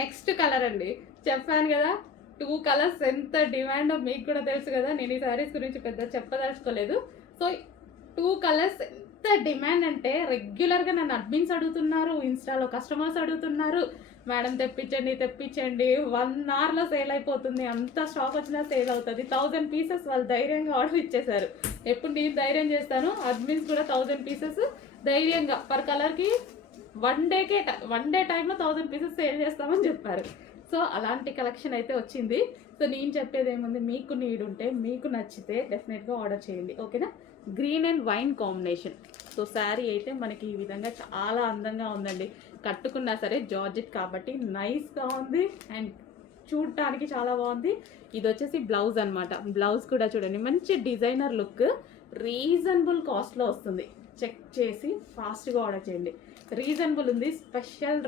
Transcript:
Next colour అండి, చెప్పాను కదా 2 కలర్స్ ఎంత డిమాండ్ మీకు కూడా తెలుసు కదా. నేను ఈ సారీస్ గురించి పెద్ద చెప్పదలుచుకోలేదు. సో 2 కలర్స్ ఎంత డిమాండ్ అంటే రెగ్యులర్గా నన్ను అడ్మిన్స్ అడుగుతున్నారు, ఇన్స్టాలో కస్టమర్స్ అడుగుతున్నారు, మేడం తెప్పించండి తెప్పించండి. 1 అవర్లో సేల్ అయిపోతుంది, అంత స్టాక్ వచ్చినా సేల్ అవుతుంది. 1000 పీసెస్ వాళ్ళు ధైర్యంగా ఆర్డర్ ఇచ్చేసారు. ఎప్పుడు నేను ధైర్యం చేస్తాను, అడ్మిన్స్ కూడా 1000 పీసెస్ ధైర్యంగా పర్ కలర్కి 1 డే టైంలో 1000 పీసెస్ సేల్ చేస్తామని చెప్పారు. సో అలాంటి కలెక్షన్ అయితే వచ్చింది. సో నేను చెప్పేది ఏముంది, మీకు నీడ్ ఉంటే మీకు నచ్చితే డెఫినెట్గా ఆర్డర్ చేయండి, ఓకేనా. Green and wine combination. So sari అయితే మనకి ఈ విధంగా చాలా అందంగా ఉందండి. కట్టుకున్నా సరే జార్జెట్ కాబట్టి నైస్గా ఉంది అండ్ చూడటానికి చాలా బాగుంది. ఇది వచ్చేసి బ్లౌజ్ అనమాట. బ్లౌజ్ కూడా చూడండి మంచి డిజైనర్ లుక్, రీజనబుల్ కాస్ట్లో వస్తుంది. చెక్ చేసి ఫాస్ట్గా ఆర్డర్ చేయండి. రీజనబుల్ ఉంది, స్పెషల్